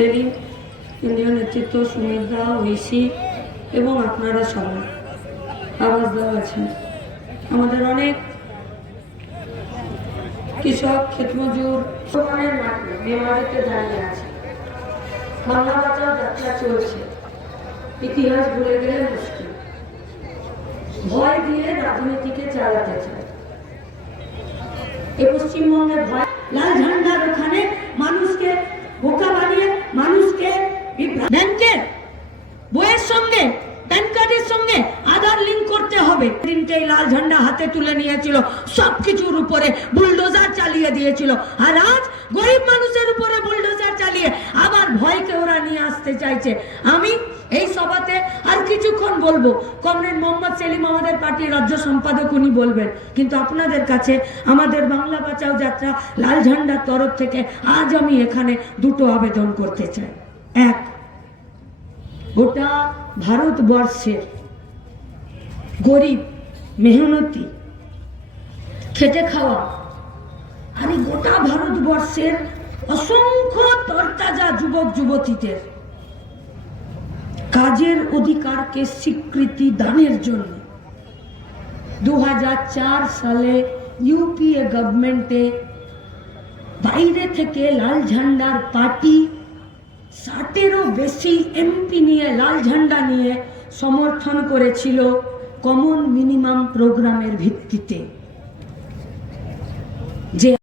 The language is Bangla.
সেলিম কেন্দ্রীয় নেতৃত্ব সুমিত্রা ঐশী এবং আপনারা সবাই। আওয়াজ দেওয়া আছেন আমাদের অনেক কৃষক, ক্ষেতমজুর সমানের মাঠে মেমারিতে দাঁড়িয়ে আছে। বাংলা বাঁচাও যাত্রা চলছে। ইতিহাস ভুলে গেলে মুশকিল। ভয় দিয়ে রাজনীতিকে চালাতে চায়। এ পশ্চিমবঙ্গের ভয় লাল ব্যাংকে বইয়ের সঙ্গে, প্যান কার্ডের সঙ্গে আধার লিঙ্ক করতে হবে। দিনকেই লাল ঝান্ডা হাতে তুলে নিয়েছিল সব কিছুর উপরে বুলডোজার চালিয়ে দিয়েছিল। আর আজ গরিব মানুষের উপরে বুলডোজার চালিয়ে আবার ভয়কে ওরা নিয়ে আসতে চাইছে। আমি এই সভাতে আর কিছুক্ষণ বলব, কমরেড মোহাম্মদ সেলিম আমাদের পার্টির রাজ্য সম্পাদক উনি বলবেন, কিন্তু আপনাদের কাছে আমাদের বাংলা বাঁচাও যাত্রা লাল ঝান্ডার তরফ থেকে আজ আমি এখানে দুটো আবেদন করতে চাই। এক গোটা ভারতবর্ষের গরিব, মেহনতি, খেটে খাওয়া আর গোটা ভারতবর্ষের অসংখ্য তরতাজা যুবক, যুবতীদের কাজের অধিকারকে স্বীকৃতি দানের জন্য দু হাজার চার সালে ইউপিএ গভর্নমেন্টে বাইরে থেকে লাল ঝান্ডার পার্টি ষাটেরও বেশি এমপি নিয়ে লাল ঝান্ডা নিয়ে সমর্থন করেছিল কমন মিনিমাম প্রোগ্রামের ভিত্তিতে। যে